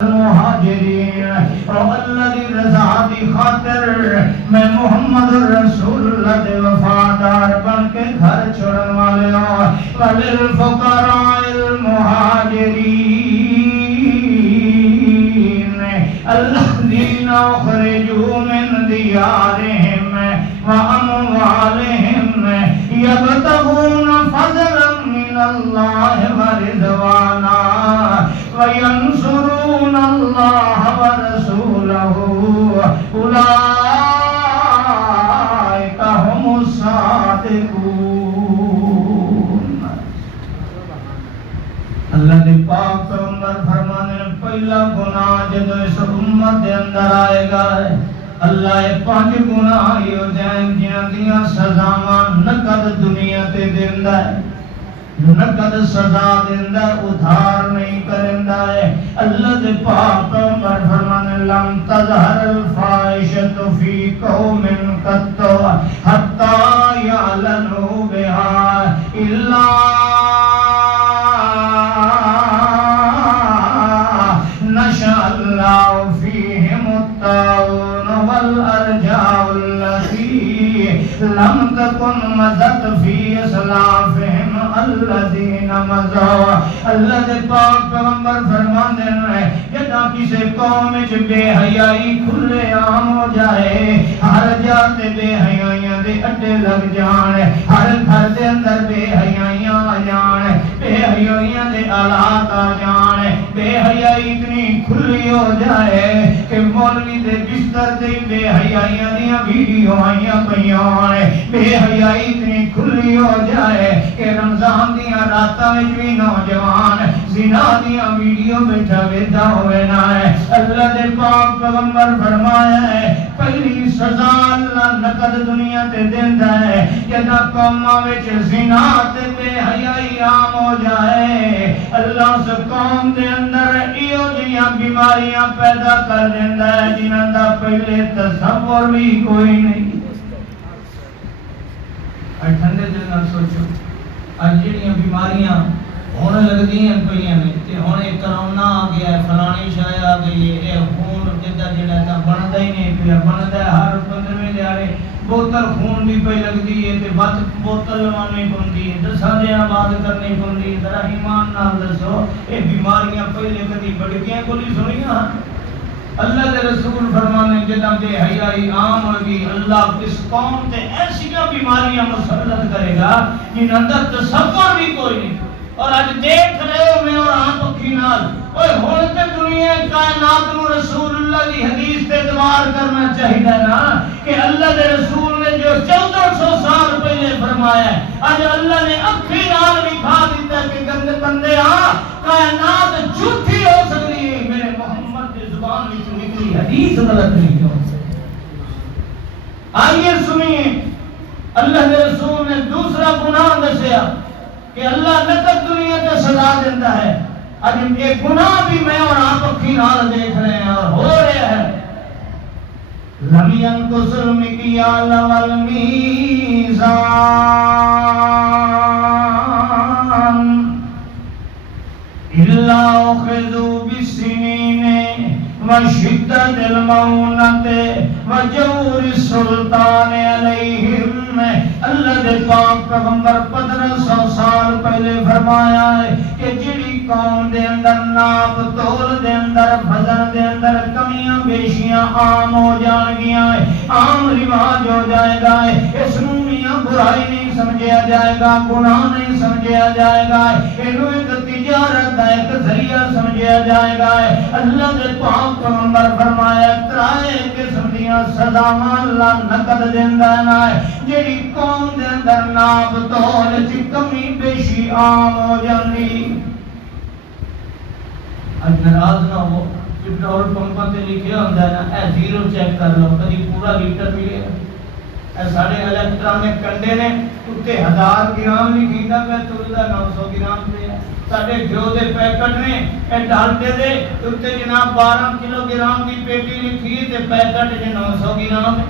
مہاجرین اور اللہ دی رضا دی خاطر میں محمد رسول اللہ دے وفادار بن کے گھر چھوڑن والے وللفقراء المہاجرین الذین اخرجوا من دیارہم واموالہم یبتغون فضلا من اللہ ورضوانا وینصرون اللہ ورسولہ اولئک هم الصادقون۔ اللہ نے پاک پیغمبر فرمانے پہلا گناہ جدو اس امت دے اندر آئے گا اللہ 5 گناہ ہو جائیں جنہاں دیاں سزاواں نقد دنیا تے دیندا ہے، نقد سزا دیندا ادھار نہیں کرندا ہے۔ اللہ دے پاک پیغمبر فرمانے لم تظہر الفاحشۃ فی قوم قط حتی یعلنوا بہا الا نشأ اللہ فیہم الطاعون والارجاء التي لم تكن مضت في اسلافهم الذين مضوا۔ اللہ دے پاک پیغمبر فرماندے ہیں جدا کسی قوم وچ بے حیائی کھلے عام ہو جائے، ہر جاتے بے حیائیاں دے اڈے لگ جان، ہر گھر دے اندر بے حیائیاں آ جان، بے حیائیاں دے آلات آ جان، بے حیائی اتنی کھلی ہو جائے کہ مولوی دے بستر دے بے حیائیاں دیاں ویڈیو آئیاں پیاں، بے حیائی اتنی کھلی ہو جائے کہ رمضان دیاں راتاں وچ بھی نوجوان زنا دیاں ویڈیو بیٹھا ویدا ہوئے نہ ہے۔ اللہ دے پاک پیغمبر فرمایا ہے پہلی سزا اللہ نقد دنیا تے دیندا ہے جدا قوماں وچ زنا تے بے حیائی عام ہو جائے، اللہ اس قوم دے اندر ایہو جیاں بیماریاں پیدا کر دیندا ہے جنہاں دا پہلے تصور بھی کوئی نہیں۔ ٹھنڈے دل نال سوچو اج جڑیاں بیماریاں ہونے لگدیاں پئیاں نے تے ہن ایک کرونا آ گیا ہے، فلانی شے آ گئی ہے، اے خون جڑا تا بندا ہی نہیں پیا، بندا ہے ہر 15ویں دیہاڑے بوتل خون دی پئی لگدی ہے تے بت بوتل لوانی پوندی ہے، 10 دن بعد کرنی پوندی ہے۔ ذرا ایمان نال دسو اے بیماریاں پہلے کدی بڑکیاں کو نہیں سنیاں؟ اللہ دے رسول فرمانے جدہ بے حیائی عام ہوگی اللہ اس قوم تے ایسی بیماریاں مسلط کرے گا جن اندر تصور بھی کوئی نہیں۔ اور آج دیکھ رہے ہو میں اور آپ اکھی نال اوہ ہونتے دنیا کائنات نو رسول اللہ کی حدیث تے اعتبار کرنا چاہیے نا کہ اللہ دے رسول نے جو 1400 سال پہلے فرمایا ہے آج اللہ نے اکھی نال دکھا دیتا ہے کہ گندے بندے کائنات جھوٹی ہو سکتی ہے، میرے محمد کی زبان میں نکلی حدیث غلط نہیں ہو سکتی۔ آئیے سنیے اللہ کے رسول نے دوسرا گناہ دسیا کہ اللہ نقد دنیا تے سزا دیتا ہے، اج یہ گناہ بھی میں اور آپ اکھی نال دیکھ رہے ہیں اور ہو رہا ہے۔ لم ينقص المكيال والميزان إلا أخذوا بالسنين وشدة المؤونة وجور السلطان عليهم۔ اللہ دے پاک پیغمبر 1500 سال پہلے فرمایا ہے کہ جڑی قوم دے اندر ناپ تول دے اندر وزن دے اندر کمیاں بیشیاں عام ہو جان گیاں، عام رواج ہو جائے گا، اس نوں میاں برائی نہیں سمجھیا جائے گا، گناہ نہیں سمجھیا جائے گا، اینوں ایک تجارت دا ایک ذریعہ سمجھیا جائے گا۔ اللہ دے پاک پیغمبر فرمایا ترائے قسم دیاں سزاواں اللہ نقد دیندا ہے، جڑی قوم دے اندر ناپ تول وچ کمی بیشی عام ہو جاندی۔ اج ناراض نہ ہو، پٹرول پمپاں تے لکھیا ہوندا ہے نا اے زیرو چیک کر لو، کدی پورا لیٹر ملے گا۔ اے ساڈے الیکٹرانک کنڈے نے اُتے 1000 گرام لکھیدا پیا تلدا 900 گرام تے ساڈے گھیو دے پیکٹ نے اے ڈالتے دے اُتے جناب 12 کلو گرام دی پیٹی لکھی تے پیکٹ 900 گرام ہے۔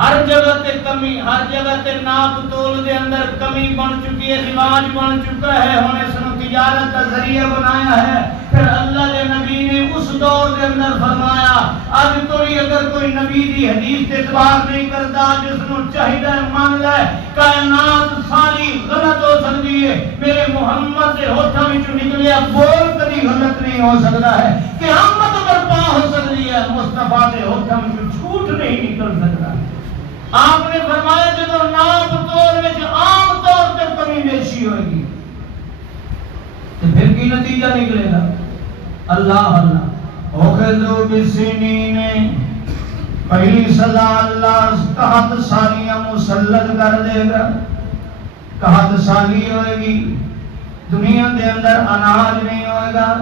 ہر جگہ تے کمی، ہر جگہ تے ناپ تول دے اندر کمی بن چکی ہے، رواج بن چکا ہے، ہن اس نو تجارت کا ذریعہ بنایا ہے۔ پھر اللہ کے نبی نے اس دور دے اندر فرمایا اج کوئی اگر کوئی نبی دی حدیث تے اعتبار نہیں کرتا، جس نو چاہیے مان لے کائنات ساری غلط ہو سکتی ہے، میرے محمد دے ہوٹھاں وچوں نکلیا بول کبھی غلط نہیں ہو سکتا ہے، قیامت برپا ہو سکتی ہے، مصطفیٰ دے ہوٹھاں وچوں جھوٹ نہیں نکل سکتا۔ آپ نے فرمایا جب ناپ تول وچ عام طور تے کمی بیشی ہوئے گی تو پھر کی نتیجہ نکلے گا؟ اللہ اللہ اوخذو بالسنین، پہلی سزا اللہ قحط سالیاں مسلط کر دے گا، قحط سالی ہوئے گی، دنیا دے اندر اناج نہیں ہوئے گا،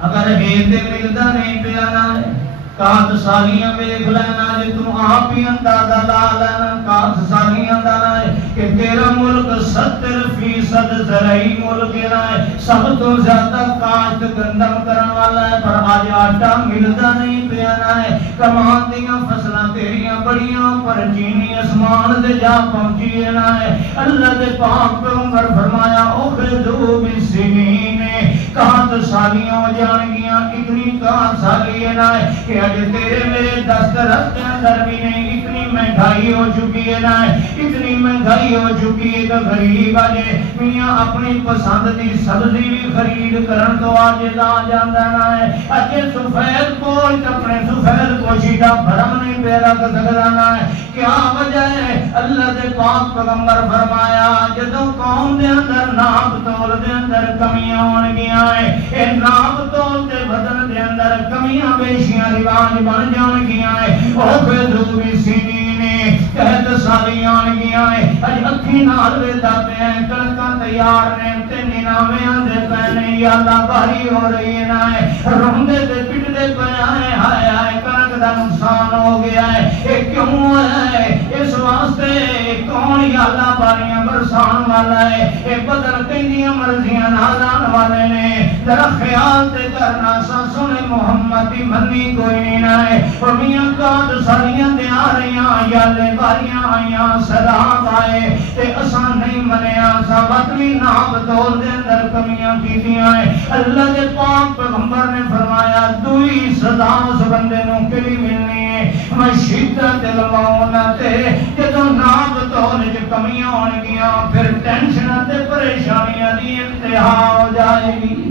اگر ہیتے ملتا نہیں پیانا ہے، قحط سالیاں دیکھ لینا جی تو آپ ہی اندازہ لا لینا، قحط سالیاں دانا ہے کہ تیرا ملک 70% زرعی ملک ہے، سب تو زیادہ کاشت گندم کرن والا ہے، پر آج آٹا ملتا نہیں پیانا ہے، کمان دیاں فصلاں تیریاں بڑیاں پر چینی اسمان دے جا پہنچی ہے۔ اللہ دے پاک پیغمبر فرمایا اخذو بالسنین، قحط سالیاں ہو جان گیاں، اتنی قحط سالی ہے کہ آج تیرے میرے دسترس کے اندر بھی نہیں، اتنی مہنگائی ہو چکی ہے نا، اتنی مہنگائی ہو چکی ہے کہ غریب آج میاں اپنی پسند دی سبزی بھی خرید کرن تو آج آ جاندہ نا ہے، آج سفید پوشت اپنے سفید پوشیدہ بھرم نہیں پیدا کر سکتا نا ہے، کیا وجہ ہے؟ اللہ دے پاک پیغمبر فرمایا جدوں قوم دے اندر ناپ تول دے اندر کمیاں ہون گیاں ہیں، اے ناپ تول دے بدن دے اندر کمیاں بیشیاں رواج بن جان گیاں ہیں، اوخذو بالسنین قحط سالیاں آن گیاں ہیں، اج اکھی نال ویدا پہ ہیں، کلکاں تیار نے تے نیناویں آندے پے نے، یا اللہ باری ہو رہی ہے نا ہے، روندے تے پٹدے پے ہیں، ہائے ہائے کلک دا نقصان ہو گیا ہے، اے کیوں ہے؟ اس واسطے کون یا اللہ باریاں برسان والا ہے، اے بدل کہندیاں مرضیاں نازان والے نے، ذرا خیال تے کرنا سا سنے محمد دی منی کوئی نہیں نہ ہے، اور میاں قحط سالیاں دے آ رہیاں یا لے باریاں آئیاں سلام آئے تے اساں نہیں منیا سا وطنی ناپ تول دے اندر کمیاں کیتیاں ہیں۔ اللہ دے پاک پیغمبر نے فرمایا دوئی سزا اس بندے نو کلی ملنی ہے، میں شدت المعونت جدو ناپ تول جو کمیاں ہون گیاں پھر ٹینشن تے پریشانیاں دی انتہا ہو جائے گی۔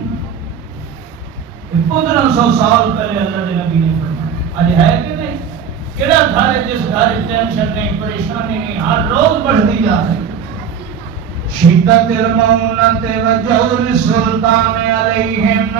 1500 سال پہلے اللہ کے نبی نے فرمایا، آج ہے کہ نہیں؟ کیڑا گھر ہے جس گھر ٹینشن نہیں، پریشانی نہیں، ہر روز بڑھتی جا رہی ہے۔ شدت المعونت و جور سلطان علیہم،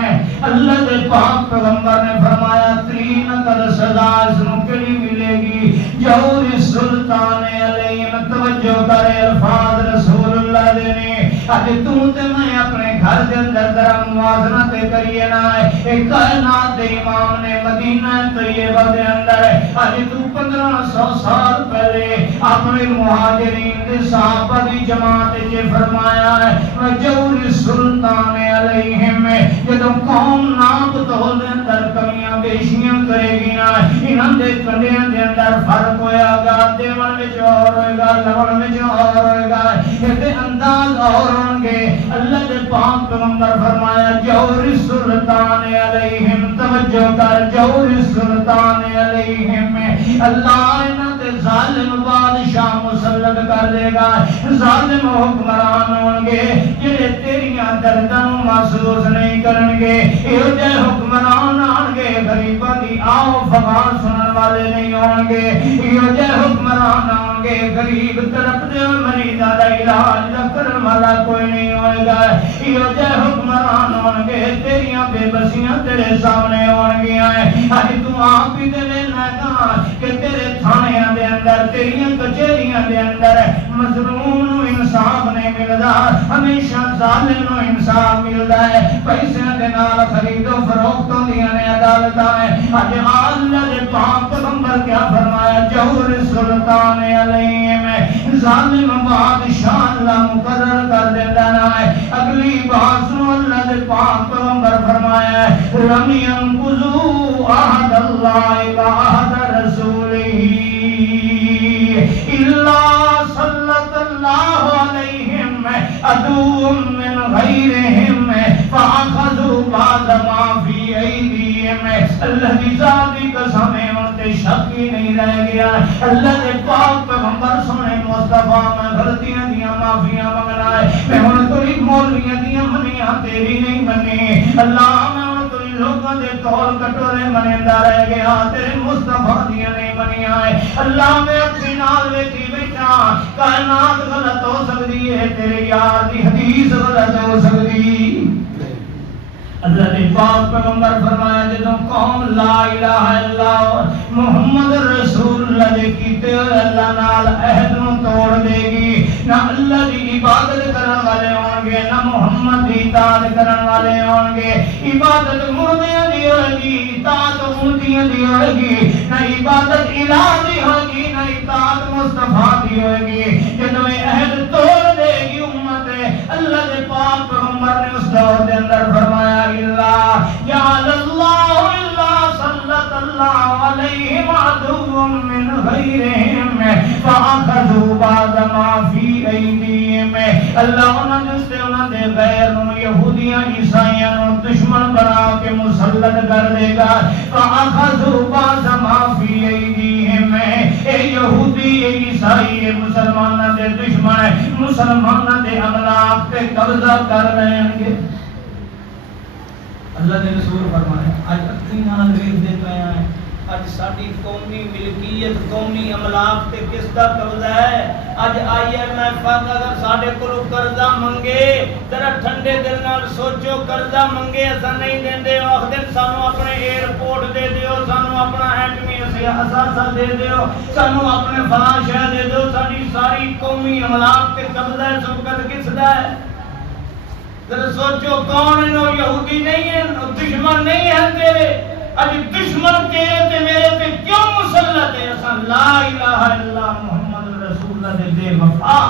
اللہ کے پاک پیغمبر نے فرمایا تین قد سزا اس نو کیڑی ملے گی؟ جور سلطان علیہم، توجہ کرے الفاظ رسول اللہ دے نے، آج تم تے میں اپنے گھر دے اندر ذرا موازنہ تے کریے نا، ایک کائنات دے امام نے مدینہ طیبہ دے اندر آج تو 1500 سال پہلے اپنے مہاجرین دے صحابہ دی جماعت جے فرمایا ہے جور سلطان علیہم، جدوں قوم ناپ تول دے اندر کمیاں بیشیاں کرے گی نا، انہاں دے کنڈیاں دے اندر فرق ہویا گا، دیوان وچ اور ہوئے گا، لوڑ وچ اور ہوئے گا، یہ انداز اور ہوں گے۔ اللہ دے پاک پیغمبر فرمایا جور سلطان علیہم، توجہ کر جور سلطان علیہم، اللہ انہاں تے ظالم بادشاہ مسلط کر دے گا، ظالم حکمران ہوں گے جڑے تیریاں درداں محسوس نہیں کرن گے، ایہو جے حکمران آن گے غریباں دی آو فغان سنن والے نہیں ہون گے، ایہو جے حکمران آن گے غریب تڑپ دے مریضاں دا علاج نہ کرن والا کوئی نہیں ہوئے گا، ایہو جے حکمران ہون گے تیریاں بے بسیاں تیرے سامنے ہون گیاں ہیں، آج تو آپ ہی دے لینا گا کہ تیرے تھانیاں دے اندر تیریاں کچہریاں دے اندر مظلوم نو انصاف نہیں ملدا، ہمیشہ ظالم نو انصاف ملدا ہے، پیسے دے نال خرید و فروخت ہوندیاں نے عدالتاں ہیں، اج اللہ دے پاک پیغمبر کیا فرمایا جور سلطان علیہم، ظالم بادشاہ اللہ مقرر کر دیتا ہے۔ اگلی بات سنو اللہ دے پاک پیغمبر فرمایا ہے لم ينقضوا عہد اللہ و عہد رسولہ اللہ کی ذات کی قسم ہے ان تے شک ہی نہیں رہ گیا اللہ دے پاک پیغمبر سونے مصطفیٰ میں غلطیاں دیاں معافیاں منگنا ہے میں ہن تیری مولویاں دیاں منیاں تیری نہیں منی اللہ میں ہن تیری لوگاں دے کول کٹورے منیندا رہ گیا تیرے مصطفیٰ دیاں نہیں منیاں ہے اللہ میں اپنی نال ویکھی بیٹھا کائنات غلط ہو سکتی ہے تیرے یار دی حدیث غلط ہو سکتی اللہ نے پاک پیغمبر فرمایا جدوں قوم لا الہ الا اللہ محمد رسول اللہ دے کیتے ہوئے اللہ نال عہد نو توڑ دے گی نہ اللہ دی عبادت کرن والے ہون گے نہ محمد دی اطاعت کرن والے ہون گے عبادت مردیاں دی ہوئے گی اطاعت مردیاں دی ہوئے گی نہ عبادت الہ دی ہوئے گی نہ اطاعت مصطفیٰ دی ہوئے گی جدوں عہد توڑ دے گی امت اللہ دے پاک پیغمبر نے اس دور دے اندر فرمایا اللہ جعل اللہ اللہ صلت اللہ علیہم عدو من غیرہم فاخذوا بعض ما فی ایدیہم اللہ انہاں جس سے انہاں دے غیر نو یہودیاں عیسائیاں نو دشمن بنا کے مسلط کر دے گا فاخذوا بعض ما فی ایدیہم اے یہودی اے عیسائی اے مسلماناں دے دشمن مسلماناں دے املاک پہ قبضہ کر رہے ہیں اللہ نے رسول فرمایا آج اکھیں نال ویکھدے پے ہیں اج ساڈی قومی ملکیت قومی املاک تے کس دا قبضہ ہے اج آئی ایم ایف اگر ساڈے کولوں قرضہ منگے ذرا ٹھنڈے دل نال سوچو قرضہ منگے اساں نہیں دیندے آکھدے سانو اپنے ایئرپورٹ دے دیو سانو اپنا ایٹمی اثاثہ دے دیو سانو اپنے فلاں شے دے دیو ساڈی ساری قومی املاک تے قبضہ ہے سبقت کس دا ہے ذرا سوچو کون ہے یہودی نہیں ہے دشمن نہیں ہے تیرے اج دشمن تیرے تے میرے تے کیوں مسلط ہے اساں لا الہ الا اللہ محمد رسول اللہ دے بے وفا